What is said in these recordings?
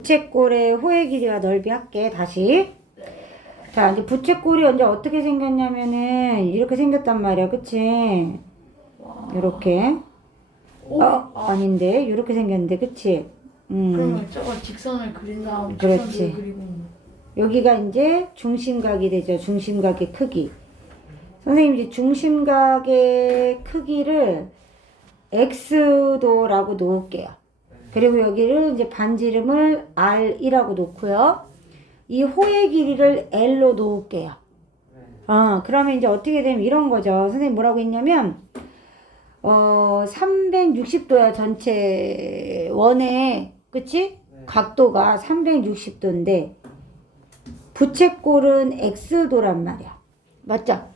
부채꼴의 호의 길이와 넓이 할게. 다시. 자, 이제 부채꼴이 언제 어떻게 생겼냐면은 이렇게 생겼단 말이야. 그치? 이렇게. 아닌데. 이렇게 생겼는데. 그치? 그러면 저거 직선을 그린 다음 그렇지. 직선을 그리고 여기가 이제 중심각이 되죠. 중심각의 크기. 선생님 이제 중심각의 크기를 x도라고 놓을게요. 그리고 여기를 이제 반지름을 r이라고 놓고요. 이 호의 길이를 l로 놓을게요. 그러면 이제 어떻게 되면 이런 거죠. 선생님 뭐라고 했냐면 360도야 전체 원의 그치? 각도가 360도인데 부채꼴은 x도란 말이야. 맞죠?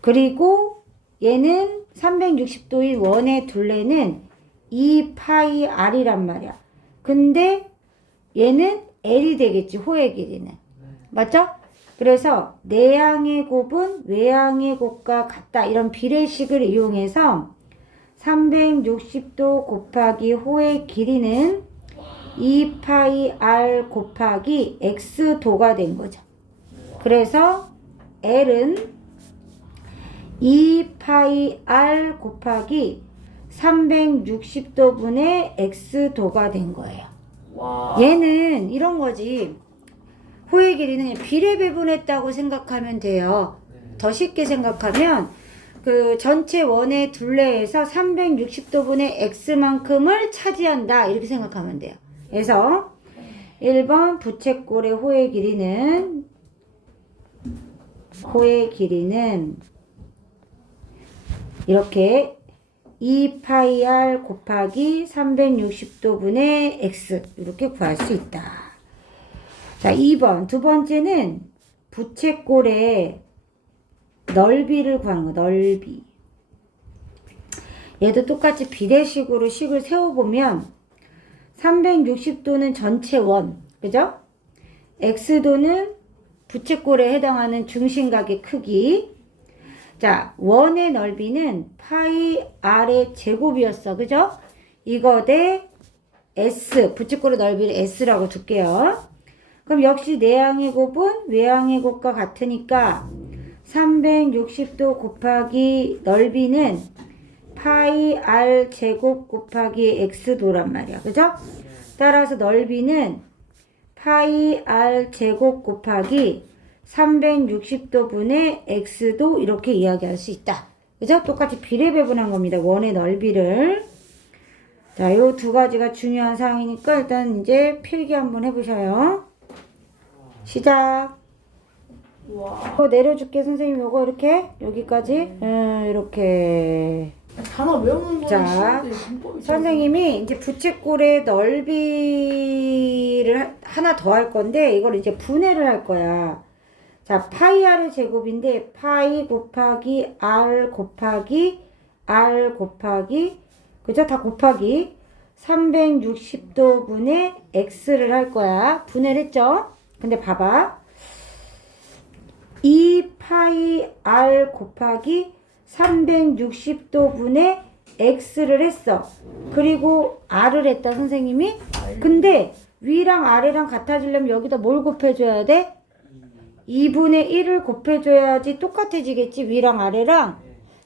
그리고 얘는 360도인 원의 둘레는 2파이 r이란 말이야. 근데 얘는 l이 되겠지. 호의 길이는. 맞죠? 그래서 내향의 곱은 외향의 곱과 같다. 이런 비례식을 이용해서 360도 곱하기 호의 길이는 2파이 r 곱하기 x도가 된 거죠. 그래서 l은 2파이 r 곱하기 360도분의 x도가 된 거예요. 와. 얘는 이런 거지. 호의 길이는 비례 배분했다고 생각하면 돼요. 더 쉽게 생각하면 그 전체 원의 둘레에서 360도분의 x만큼을 차지한다. 이렇게 생각하면 돼요. 그래서 1번 부채꼴의 호의 길이는 이렇게 2파이 r 곱하기 360도분의 x 이렇게 구할 수 있다. 자, 2번 두 번째는 부채꼴의 넓이를 구하는 거. 넓이. 얘도 똑같이 비례식으로 식을 세워보면 360도는 전체 원, 그죠? x도는 부채꼴에 해당하는 중심각의 크기. 자, 원의 넓이는 파이 r의 제곱이었어. 그죠? 이거 대 s, 부채꼴의 넓이를 s라고 둘게요. 그럼 역시 내향의 곱은 외향의 곱과 같으니까 360도 곱하기 넓이는 파이 r 제곱 곱하기 x도란 말이야. 그죠? 따라서 넓이는 파이 r 제곱 곱하기 360도분의 x도 이렇게 이야기할 수 있다. 그죠? 똑같이 비례 배분한 겁니다. 원의 넓이를. 자, 요 두 가지가 중요한 사항이니까 일단 이제 필기 한번 해보셔요. 시작. 와. 이거 내려줄게 선생님. 요거 이렇게 여기까지 이렇게. 단어 외우는 자, 거는 쉬운데 문법이 선생님이 이제 부채꼴의 넓이를 하나 더 할 건데 이걸 이제 분해를 할 거야. 자, 파이 r의 제곱인데 파이 곱하기 r 곱하기 그죠? 다 곱하기 360도분의 x를 할 거야. 분해를 했죠? 근데 봐봐. 2파이 r 곱하기 360도분의 x를 했어. 그리고 r을 했다 선생님이. 근데 위랑 아래랑 같아지려면 여기다 뭘 곱해줘야 돼? 2분의 1을 곱해줘야지 똑같아지겠지. 위랑 아래랑.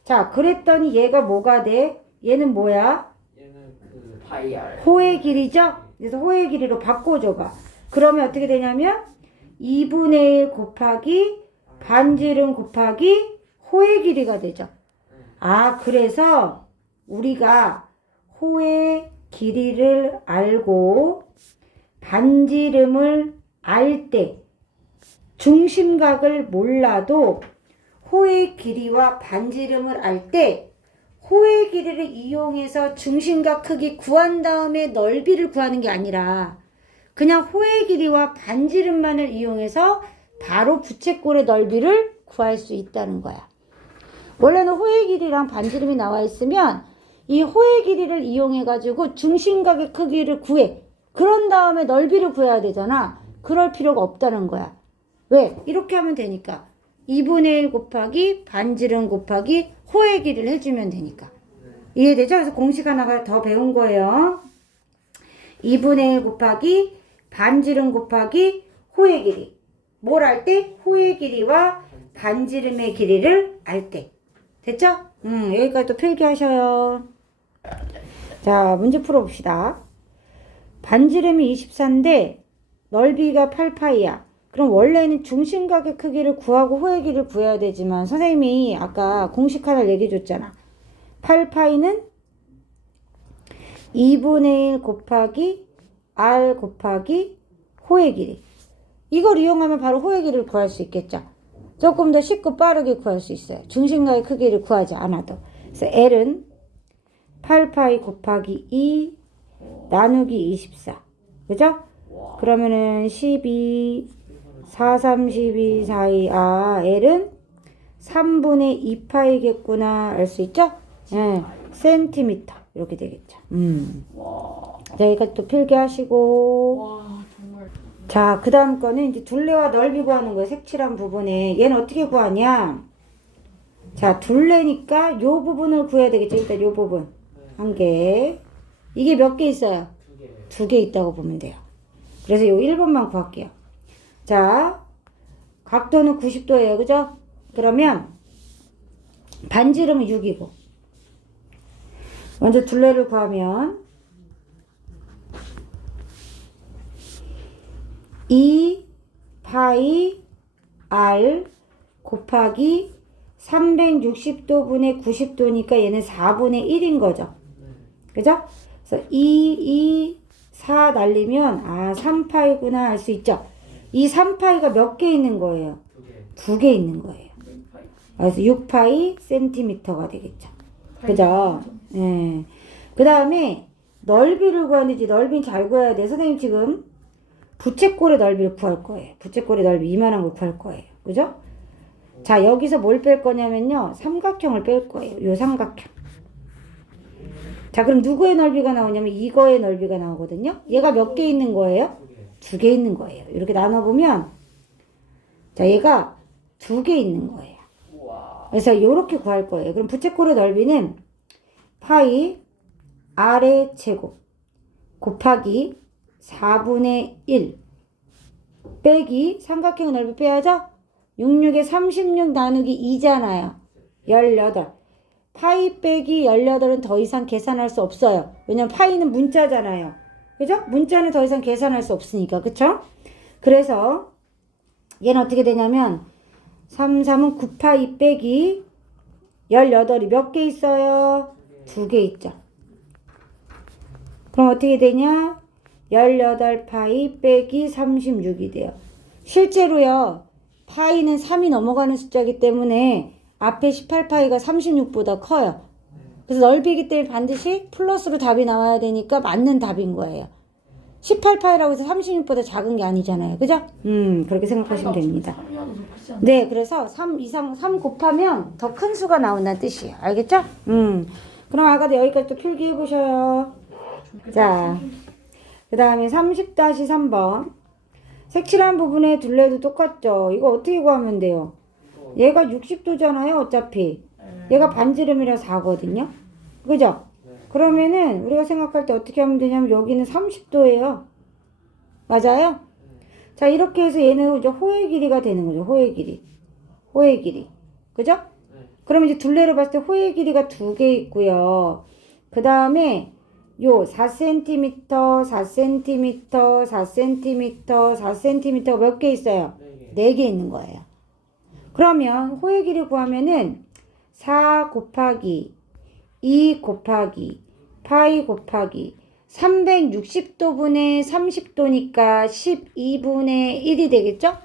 자, 그랬더니 얘가 뭐가 돼? 얘는 뭐야? 얘는 그 파이 r 호의 길이죠? 그래서 호의 길이로 바꿔줘봐. 그러면 어떻게 되냐면 2분의 1 곱하기 반지름 곱하기 호의 길이가 되죠. 아, 그래서 우리가 호의 길이를 알고 반지름을 알 때 중심각을 몰라도 호의 길이와 반지름을 알 때 호의 길이를 이용해서 중심각 크기 구한 다음에 넓이를 구하는 게 아니라 그냥 호의 길이와 반지름만을 이용해서 바로 부채꼴의 넓이를 구할 수 있다는 거야. 원래는 호의 길이랑 반지름이 나와 있으면 이 호의 길이를 이용해 가지고 중심각의 크기를 구해. 그런 다음에 넓이를 구해야 되잖아. 그럴 필요가 없다는 거야. 왜? 이렇게 하면 되니까. 2분의 1 곱하기 반지름 곱하기 호의 길이를 해주면 되니까. 이해되죠? 그래서 공식 하나가 더 배운 거예요. 2분의 1 곱하기 반지름 곱하기 호의 길이. 뭘 알 때? 호의 길이와 반지름의 길이를 알 때. 됐죠? 여기까지 또 필기하셔요. 자, 문제 풀어봅시다. 반지름이 24인데 넓이가 8파이야. 그럼 원래는 중심각의 크기를 구하고 호의 길이를 구해야 되지만 선생님이 아까 공식 하나 얘기해 줬잖아. 8파이는 2분의 1 곱하기 r 곱하기 호의 길이. 이걸 이용하면 바로 호의 길이를 구할 수 있겠죠. 조금 더 쉽고 빠르게 구할 수 있어요. 중심각의 크기를 구하지 않아도. 그래서 L은 8파이 곱하기 2 나누기 24. 그죠? 그러면은 12, 4, 3, 12, 4, 2. L은 3분의 2파이겠구나. 알 수 있죠? 예, 센티미터. 이렇게 되겠죠. 자, 여기까지 또 필기하시고. 와, 정말. 자, 그 다음 거는 이제 둘레와 넓이 구하는 거예요. 색칠한 부분에. 얘는 어떻게 구하냐? 자, 둘레니까 요 부분을 구해야 되겠죠. 일단 요 부분. 한 개. 이게 몇 개 있어요? 두 개 있다고 보면 돼요. 그래서 요 1번만 구할게요. 자, 각도는 90도예요. 그죠? 그러면 반지름은 6이고. 먼저 둘레를 구하면 2 파이 r 곱하기 360도분의 90도니까 얘는 4분의 1인 거죠. 그죠? 그래서 2, 4 날리면 3파이구나 알 수 있죠. 이 3파이가 몇 개 있는 거예요? 두 개 있는 거예요. 그래서 6파이 센티미터가 되겠죠. 그죠? 예. 그 다음에 넓이를 구하는지 넓이는 잘 구해야 돼. 선생님 지금 부채꼴의 넓이를 구할 거예요. 부채꼴의 넓이 이만한 걸 구할 거예요. 그죠? 자, 여기서 뭘 뺄 거냐면요. 삼각형을 뺄 거예요. 요 삼각형. 자, 그럼 누구의 넓이가 나오냐면 이거의 넓이가 나오거든요. 얘가 몇 개 있는 거예요? 두 개 있는 거예요. 이렇게 나눠보면 자, 얘가 두 개 있는 거예요. 그래서 이렇게 구할 거예요. 그럼 부채꼴의 넓이는 파이 r의 제곱 곱하기 4분의 1 빼기 삼각형 넓이 빼야죠? 66에 36 나누기 2잖아요. 18. 파이 빼기 18은 더 이상 계산할 수 없어요. 왜냐면 파이는 문자잖아요. 그죠? 문자는 더 이상 계산할 수 없으니까. 그쵸? 그래서 얘는 어떻게 되냐면 3, 3은 9파이 빼기 18이 몇 개 있어요? 두 개 있죠. 그럼 어떻게 되냐? 18파이 빼기 36이 돼요. 실제로요. 파이는 3이 넘어가는 숫자이기 때문에 앞에 18파이가 36보다 커요. 그래서 넓이기 때문에 반드시 플러스로 답이 나와야 되니까 맞는 답인 거예요. 18파이라고 해서 36보다 작은 게 아니잖아요. 그죠? 그렇게 생각하시면 됩니다. 네, 그래서 3 이상 3 곱하면 더 큰 수가 나온다는 뜻이에요. 알겠죠? 그럼 아까도 여기까지 또 필기해 보셔요. 자, 그 다음에 30-3번. 색칠한 부분의 둘레도 똑같죠? 이거 어떻게 구하면 돼요? 얘가 60도잖아요, 어차피. 얘가 반지름이라 4거든요. 그죠? 그러면은 우리가 생각할 때 어떻게 하면 되냐면 여기는 30도예요. 맞아요? 자, 이렇게 해서 얘는 이제 호의 길이가 되는 거죠. 호의 길이. 호의 길이. 그죠? 그럼 이제 둘레를 봤을 때 호의 길이가 두 개 있고요. 그 다음에 요 4cm, 4cm, 4cm, 4cm 몇 개 있어요? 4개 있는 거예요. 그러면 호의 길이 구하면은 4 곱하기 2 곱하기 파이 곱하기 360도분의 30도니까 12분의 1이 되겠죠?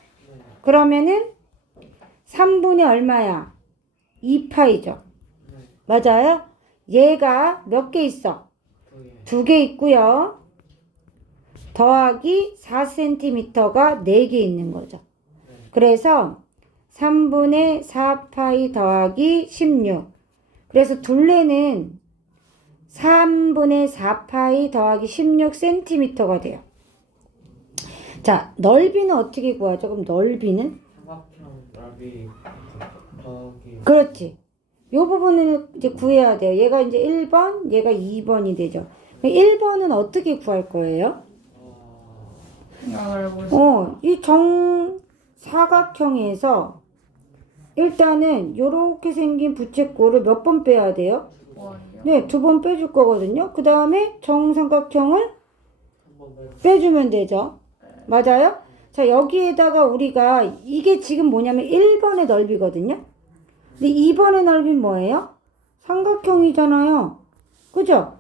그러면은 3분의 얼마야? 2파이죠. 맞아요? 얘가 몇 개 있어? 두 개 있고요. 더하기 4cm가 4개 있는 거죠. 그래서 3분의 4파이 더하기 16. 그래서 둘레는 3분의 4파이 더하기 16cm가 돼요. 자, 넓이는 어떻게 구하죠? 그럼 넓이는? 삼각형 넓이 더하기. 그렇지. 요 부분을 이제 구해야 돼요. 얘가 이제 1번, 얘가 2번이 되죠. 1번은 어떻게 구할 거예요? 생각을 해보겠습니다. 이 정사각형에서 일단은 요렇게 생긴 부채꼴을 몇 번 빼야 돼요? 원이요. 네, 2번 빼줄 거거든요. 그 다음에 정삼각형을 빼주면 되죠. 맞아요? 자, 여기에다가 우리가 이게 지금 뭐냐면 1번의 넓이거든요. 근데 2번의 넓이는 뭐예요? 삼각형이잖아요. 그죠?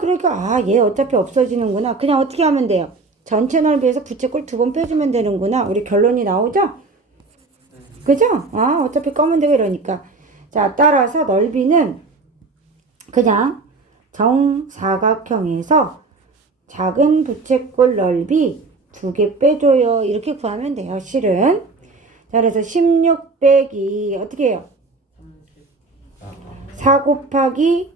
그러니까 얘 어차피 없어지는구나. 그냥 어떻게 하면 돼요? 전체 넓이에서 부채꼴 2번 빼주면 되는구나. 우리 결론이 나오죠? 그죠? 어차피 검은 되고 이러니까. 자, 따라서 넓이는 그냥 정사각형에서 작은 부채꼴 넓이 2개 빼줘요. 이렇게 구하면 돼요. 실은. 자, 그래서 16 빼기 어떻게 해요? 4 곱하기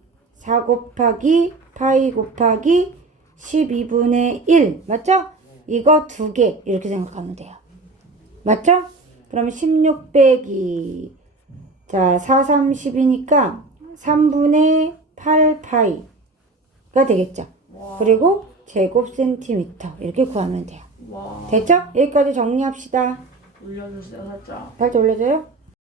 파이 곱하기 12분의 1 맞죠? 이거 2개 이렇게 생각하면 돼요. 맞죠? 그러면 16 빼기 자 4, 3, 10이니까 3분의 8 파이가 되겠죠. 와. 그리고 제곱 센티미터 이렇게 구하면 돼요. 와. 됐죠? 여기까지 정리합시다. 올려주세요 살짝. 살짝 올려줘요.